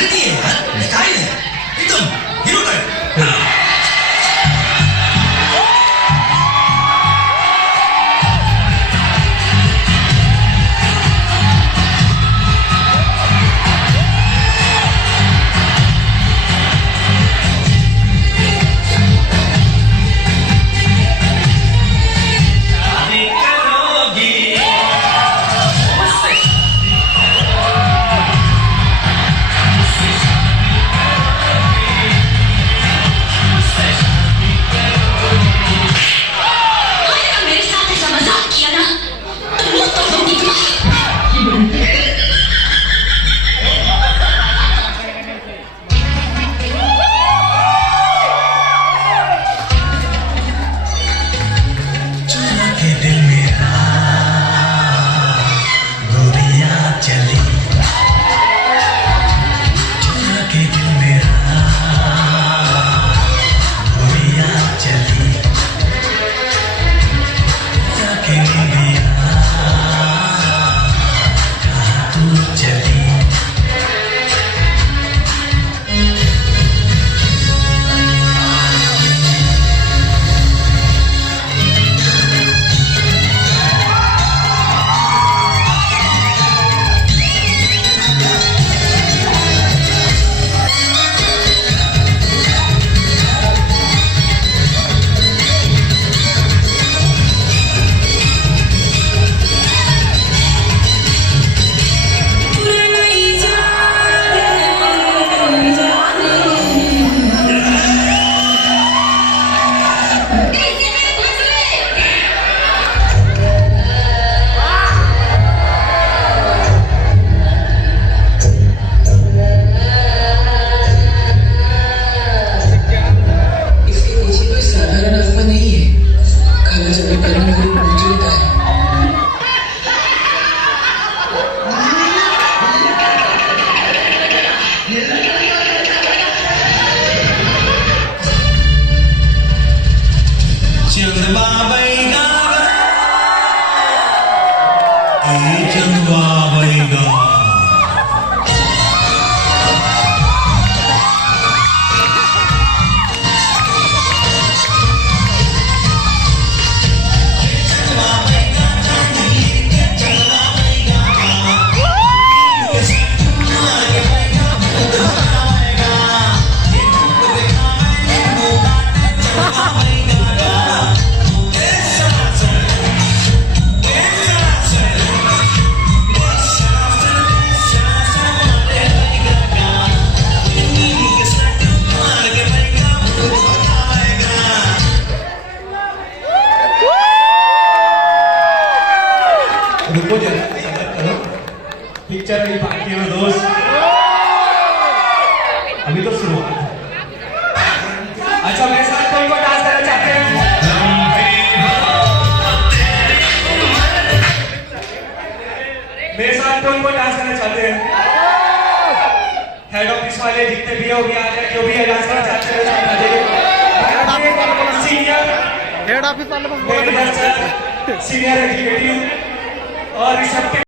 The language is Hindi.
पर्सनैलिटी है यार, स्टाइल है एकदम हीरो टाइप। रुको जरा, पिक्चर अभी बाकी है दोस्त, अभी तो शुरुआत है। अच्छा मेरे साथ कौन कौन डांस करना चाहते हैं? मेरे साथ कौन कौन डांस करना चाहते हैं? हेड ऑफिस वाले जितने भी हो भी आ जाए, जो भी है डांस करना चाहते हैं। सीनियर हेड ऑफिस वाले सीनियर एग्जीक्यूटिव और इस सबके